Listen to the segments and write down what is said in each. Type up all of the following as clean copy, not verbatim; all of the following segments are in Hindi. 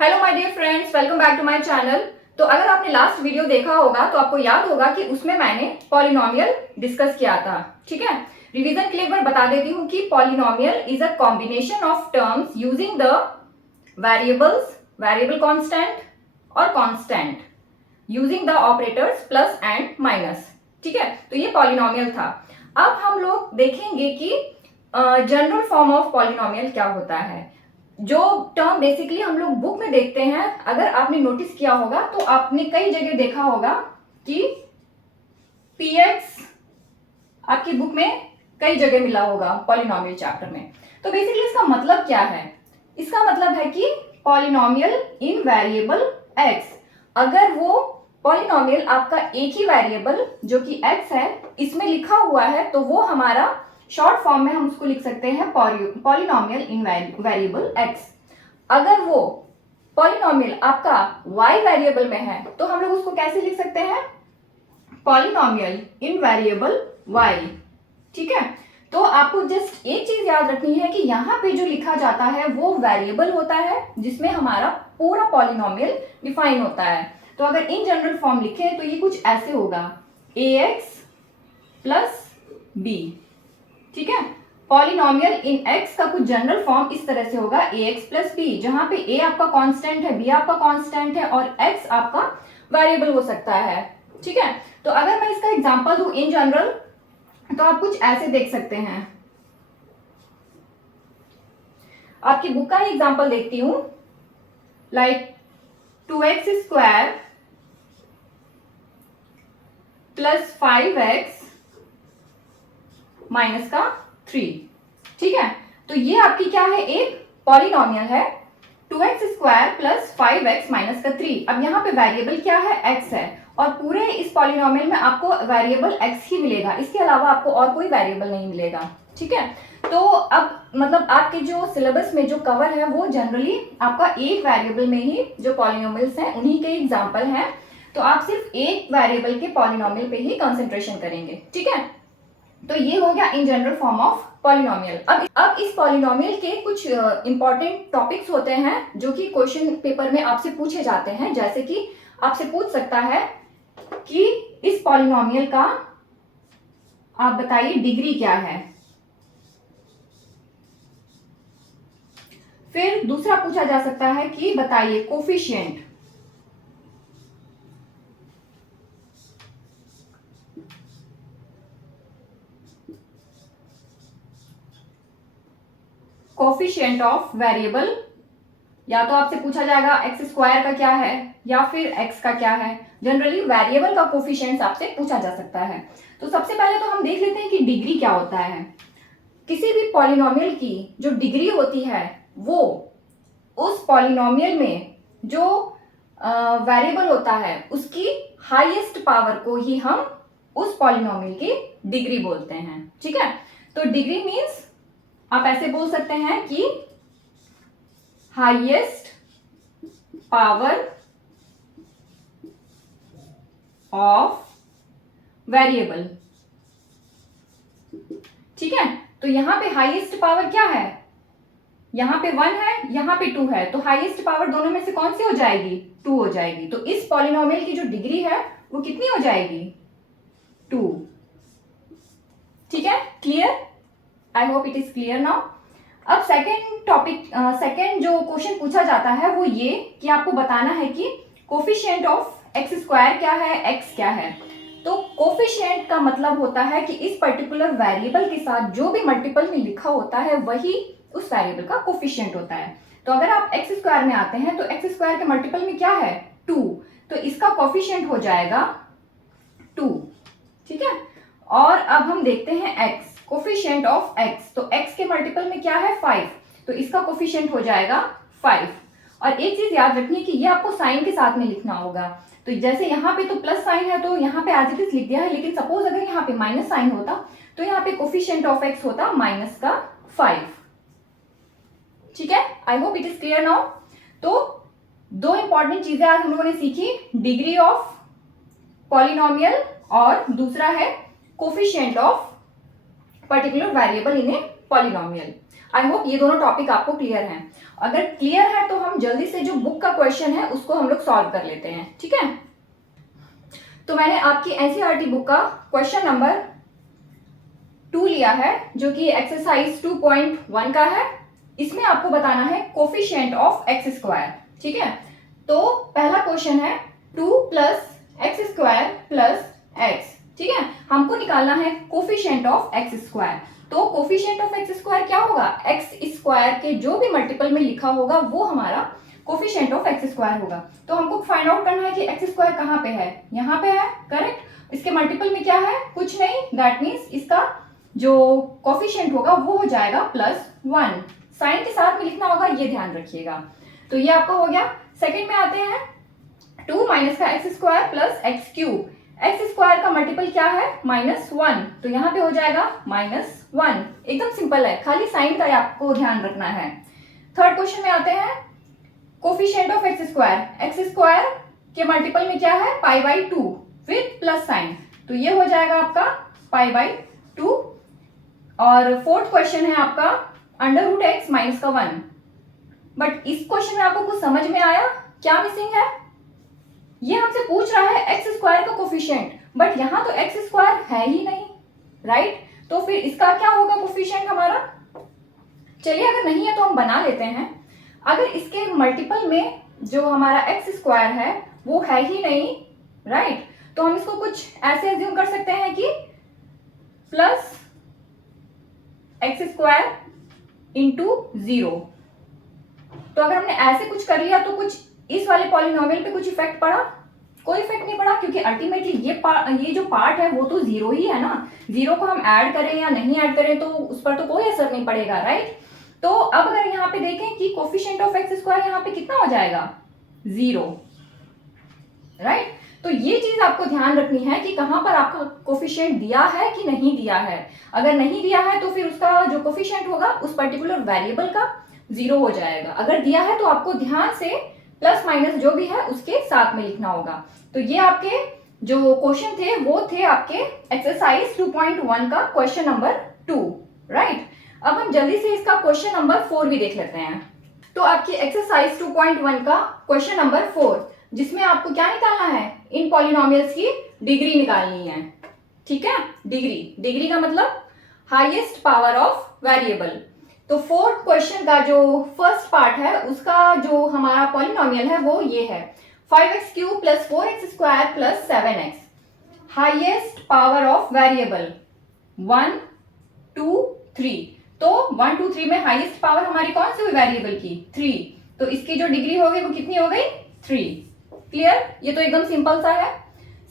Hello my dear friends, welcome back to my channel. तो अगर आपने लास्ट वीडियो देखा होगा तो आपको याद होगा कि उसमें मैंने पॉलिनोमियल डिस्कस किया था। ठीक है, रिवीजन के लिए एक बार बता देती हूँ कि polynomial is a combination of terms using the variables, variable constant और constant using the operators plus and minus. ठीक है, तो ये पॉलिनोमियल था। अब हम लोग देखेंगे कि जनरल फॉर्म ऑफ पॉलिनोमियल क्या होता है। जो टर्म बेसिकली हम लोग बुक में देखते हैं, अगर आपने नोटिस किया होगा तो आपने कई जगह देखा होगा कि px आपकी बुक में कई जगह मिला होगा पॉलिनोमियल चैप्टर में। तो बेसिकली इसका मतलब क्या है? इसका मतलब है कि पॉलिनोमियल इन वेरिएबल x, अगर वो पॉलिनोमियल आपका एक ही वेरिएबल जो कि x है इसमें लिखा हुआ है तो वो हमारा शॉर्ट फॉर्म में हम उसको लिख सकते हैं पॉलिनोमियल इन वेरिएबल x। अगर वो पॉलिनोमियल आपका y वेरिएबल में है तो हम लोग उसको कैसे लिख सकते हैं? पॉलिनोमियल इन वेरिएबल y। ठीक है, तो आपको जस्ट एक चीज याद रखनी है कि यहाँ पे जो लिखा जाता है वो वेरिएबल होता है जिसमें हमारा पूरा पॉलिनोमियल डिफाइन होता है। तो अगर इन जनरल फॉर्म लिखें तो ये कुछ ऐसे होगा ax प्लस b। ठीक है, पॉलिनोमियल इन x का कुछ जनरल फॉर्म इस तरह से होगा ax प्लस b, जहां पे a आपका कांस्टेंट है, b आपका कांस्टेंट है और x आपका वेरिएबल हो सकता है। ठीक है, तो अगर मैं इसका एग्जांपल दूं इन जनरल तो आप कुछ ऐसे देख सकते हैं। आपकी बुक का ही एग्जांपल देखती हूं, like 2x square plus 5x minus का 3। ठीक है, तो ये आपकी क्या है? एक पॉलिनोमियल है 2x square plus 5x minus का 3। अब यहाँ पे वेरिएबल क्या है? x है, और पूरे इस पॉलिनोमियल में आपको वेरिएबल x ही मिलेगा, इसके अलावा आपको और कोई वेरिएबल नहीं मिलेगा। ठीक है, तो अब मतलब आपके जो सिलेबस में जो कवर है वो जनरली आपका एक वेरिएबल में ही जो पॉलिनोमियल्स हैं उन्हीं के एग्जाम्पल हैं। तो आप सिर्फ एक वेरिएबल के पॉलिनोमियल पे ही कंसेंट्रेशन करेंगे। ठीक है, तो ये हो गया in general form of polynomial. अब इस पॉलिनोमियल के कुछ इंपॉर्टेंट टॉपिक्स होते हैं जो कि क्वेश्चन पेपर में आपसे पूछे जाते हैं। जैसे कि आपसे पूछ सकता है कि इस पॉलिनोमियल का आप बताइए डिग्री क्या है। फिर दूसरा पूछा जा सकता है कि बताइए कोफिशिएंट। कोफिशिएंट ऑफ वेरिएबल, या तो आपसे पूछा जाएगा एक्स स्क्वायर का क्या है या फिर एक्स का क्या है। जनरली वेरिएबल का कोफिशिएंट आपसे पूछा जा सकता है। तो सबसे पहले तो हम देख लेते हैं कि डिग्री क्या होता है। किसी भी पॉलिनोमियल की जो डिग्री होती है वो उस पॉलिनोमियल में जो वेरिएबल होता है उसकी हाईएस्ट पावर को ही हम उस पॉलिनोमियल की डिग्री बोलते हैं। ठीक है, तो डिग्री मीन्स आप ऐसे बोल सकते हैं कि हाईएस्ट पावर ऑफ वेरिएबल। ठीक है, तो यहां पे हाईएस्ट पावर क्या है? यहां पे 1 है, यहां पे 2 है, तो हाईएस्ट पावर दोनों में से कौन सी हो जाएगी? 2 हो जाएगी। तो इस पॉलिनोमियल की जो डिग्री है वो कितनी हो जाएगी? 2। ठीक है, clear? I hope it is clear now. अब सेकेंड टॉपिक, सेकेंड जो क्वेश्चन पूछा जाता है वो ये कि आपको बताना है कि कोफिशिएंट ऑफ एक्स स्क्वायर क्या है, एक्स क्या है। तो कोफिशिएंट का मतलब होता है कि इस पर्टिकुलर वेरिएबल के साथ जो भी मल्टीपल में लिखा होता है वही उस वेरिएबल का कोफिशिएंट होता है। तो अगर आप एक्स स्क्वायर में आते हैं तो एक्स स्क्वायर के मल्टीपल में क्या है? 2, तो इसका कोफिशिएंट हो जाएगा 2। ठीक है, और अब हम देखते हैं एक्स, कोफिशिएंट ऑफ एक्स, तो एक्स के मल्टीपल में क्या है? 5, तो इसका कोफिशिएंट हो जाएगा 5। और एक चीज याद रखनी है कि ये आपको साइन के साथ में लिखना होगा। तो जैसे यहाँ पे तो प्लस साइन है तो यहाँ पे एज इट इज लिख दिया है, लेकिन सपोज अगर यहाँ पे माइनस साइन होता तो यहाँ पे कोफिशिएंट ऑफ एक्स होता माइनस का 5। ठीक है, I hope it is clear now. तो दो इंपॉर्टेंट चीजें आज हम लोगों ने सीखी, डिग्री ऑफ पॉलिनोमियल और दूसरा है coefficient of particular variable in a polynomial. I hope ये दोनों टॉपिक आपको क्लियर हैं। अगर क्लियर है तो हम जल्दी से जो बुक का क्वेश्चन है उसको हम लोग सॉल्व कर लेते हैं, ठीक है। तो मैंने आपकी एनसीईआरटी बुक का क्वेश्चन नंबर 2 लिया है, जो कि एक्सरसाइज 2.1 का है। इसमें आपको बताना है कोफिशिएंट ऑफ एक्स स्क्वायर, ठीक है। तो पहला क्वेश्चन है 2 plus x square plus x, ठीक है। हमको निकालना है कोफिशिएंट ऑफ एक्स स्क्वायर। तो कोफिशिएंट ऑफ एक्स स्क्वायर क्या होगा, एक्स स्क्वायर के जो भी मल्टीपल में लिखा होगा वो हमारा कोफिशिएंट ऑफ एक्स स्क्वायर होगा। तो हमको फाइंड आउट करना है कि एक्स स्क्वायर कहाँ पे है, यहाँ पे है, करेक्ट। इसके मल्टीपल में क्या है, कुछ नहीं, दैट मीन्स इसका जो कोफिशिएंट होगा वो हो जाएगा +1। साइन के साथ में लिखना होगा, ये ध्यान रखिएगा। तो ये आपका हो गया। सेकंड में आते हैं 2 माइनस का x square plus x cube. X square का मल्टीपल क्या है, -1, तो यहाँ पे हो जाएगा -1। एकदम सिंपल है, खाली साइन का आपको ध्यान रखना है। थर्ड क्वेश्चन में आते हैं coefficient of x square. X square के मल्टीपल में क्या है, π/2 विथ प्लस साइन, तो ये हो जाएगा आपका π/2। और फोर्थ क्वेश्चन है आपका √x माइनस का 1। बट इस क्वेश्चन में आपको कुछ समझ में आया, क्या मिसिंग है? ये हमसे पूछ रहा है एक्स स्क्वायर का कोफिशिएंट, बट यहाँ तो एक्स स्क्वायर है ही नहीं, राइट। तो फिर इसका क्या होगा कोफिशिएंट हमारा? चलिए अगर नहीं है तो हम बना लेते हैं। अगर इसके मल्टीपल में जो हमारा एक्स स्क्वायर है वो है ही नहीं, राइट, तो हम इसको कुछ ऐसे एज्यूम कर सकते हैं कि प्लस एक्स स्क्वायर इंटू 0। तो अगर हमने ऐसे कुछ कर लिया तो कुछ इस वाले पॉलिनोमियल पे कुछ इफेक्ट पड़ा? कोई इफेक्ट नहीं पड़ा, क्योंकि अल्टीमेटली ये जो पार्ट है वो तो 0 ही है ना। 0 को हम ऐड करें या नहीं ऐड करें तो उस पर तो कोई असर नहीं पड़ेगा, राइट। तो अब अगर यहाँ पे देखें कि कोफिशिएंट ऑफ एक्स स्क्वायर यहाँ पे कितना हो जाएगा, 0, राइट। तो ये चीज आपको ध्यान रखनी है कि कहां पर आपका कोफिशिएंट दिया है कि नहीं दिया है। अगर नहीं दिया है तो फिर उसका जो कोफिशिएंट होगा उस पर्टिकुलर वेरिएबल का 0 हो जाएगा। अगर दिया है तो आपको ध्यान से प्लस माइनस जो भी है उसके साथ में लिखना होगा। तो ये आपके जो क्वेश्चन थे वो थे आपके एक्सरसाइज 2.1 का क्वेश्चन नंबर 2, राइट। अब हम जल्दी से इसका क्वेश्चन नंबर 4 भी देख लेते हैं। तो आपकी एक्सरसाइज 2.1 का क्वेश्चन नंबर 4, जिसमें आपको क्या निकालना है, इन पॉलिनोमियल्स की डिग्री निकालनी है, ठीक है। डिग्री का मतलब हाईएस्ट पावर ऑफ वेरिएबल। तो फोर्थ क्वेश्चन का जो फर्स्ट पार्ट है उसका जो हमारा पॉलिनोमियल है वो ये है 5x³ plus 4x² plus 7x। Highest power of variable 1 2 3। तो 1 2 3 में हाईएस्ट पावर हमारी कौन सी हुई वेरिएबल की, 3। तो इसकी जो डिग्री हो गई वो कितनी हो गई, 3। क्लियर, ये तो एकदम सिंपल सा है।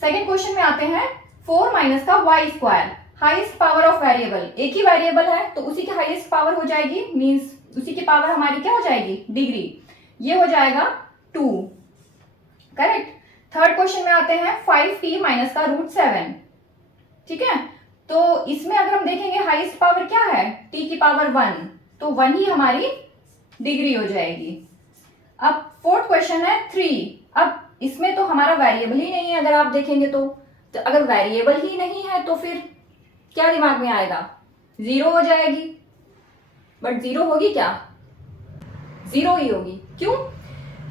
सेकेंड क्वेश्चन में आते हैं 4 माइनस का y²। Highest power of variable, एक ही वेरिएबल है तो उसी की हाईएस्ट पावर हो जाएगी, मींस उसी की पावर हमारी क्या हो जाएगी, डिग्री। ये हो जाएगा 2, करेक्ट। थर्ड क्वेश्चन में आते हैं 5t माइनस का √7, ठीक है। तो इसमें अगर हम देखेंगे हाईएस्ट पावर क्या है, t की पावर 1, तो 1 ही हमारी डिग्री हो जाएगी। अब फोर्थ क्वेश्चन है 3। अब इसमें तो हमारा वेरिएबल ही नहीं है, अगर आप देखेंगे तो अगर वेरिएबल ही नहीं है तो फिर क्या दिमाग में आएगा, 0 हो जाएगी। बट 0 होगी क्या, 0 ही होगी। क्यों?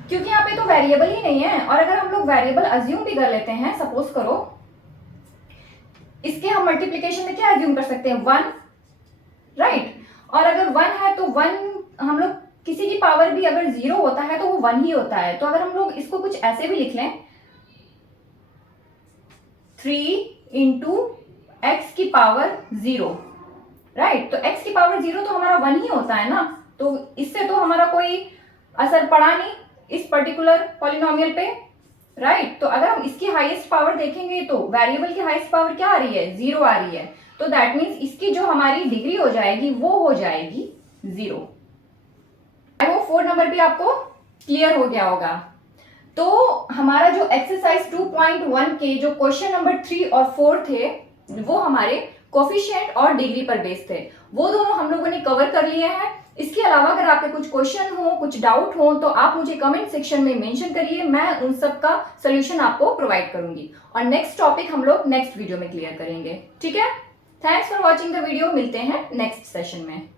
क्योंकि यहाँ पे तो वेरिएबल ही नहीं है। और अगर हम लोग वेरिएबल अज्यूम भी कर लेते हैं, सपोज करो इसके हम मल्टीप्लीकेशन में क्या अज्यूम कर सकते हैं, 1, राइट। और अगर 1 है तो 1 हम लोग किसी की पावर भी अगर 0 होता है तो वो 1 ही होता है। तो अगर हम लोग इसको कुछ ऐसे भी लिख लें 3 इंटू एक्स की पावर 0, राइट। तो x की पावर 0 तो हमारा 1 ही होता है ना, तो इससे तो हमारा कोई असर पड़ा नहीं इस पर्टिकुलर पॉलिनोमियल पे, राइट। तो अगर हम इसकी हाईएस्ट पावर देखेंगे तो वेरिएबल की हाईएस्ट पावर क्या आ रही है, 0 आ रही है। तो दैट मीन्स इसकी जो हमारी डिग्री हो जाएगी वो हो जाएगी 0। आई होप 4 नंबर भी आपको क्लियर हो गया होगा। तो हमारा जो एक्सरसाइज 2.1 के जो क्वेश्चन नंबर 3 और 4 थे वो हमारे कोफिशिएंट और डिग्री पर बेस्ड थे, वो दोनों हम लोगों ने कवर कर लिए हैं। इसके अलावा अगर आपके कुछ क्वेश्चन हो, कुछ डाउट हो तो आप मुझे कमेंट सेक्शन में मेंशन करिए, मैं उन सब का सोल्यूशन आपको प्रोवाइड करूंगी। और नेक्स्ट टॉपिक हम लोग नेक्स्ट वीडियो में क्लियर करेंगे, ठीक है। Thanks for watching the video, मिलते हैं नेक्स्ट सेशन में।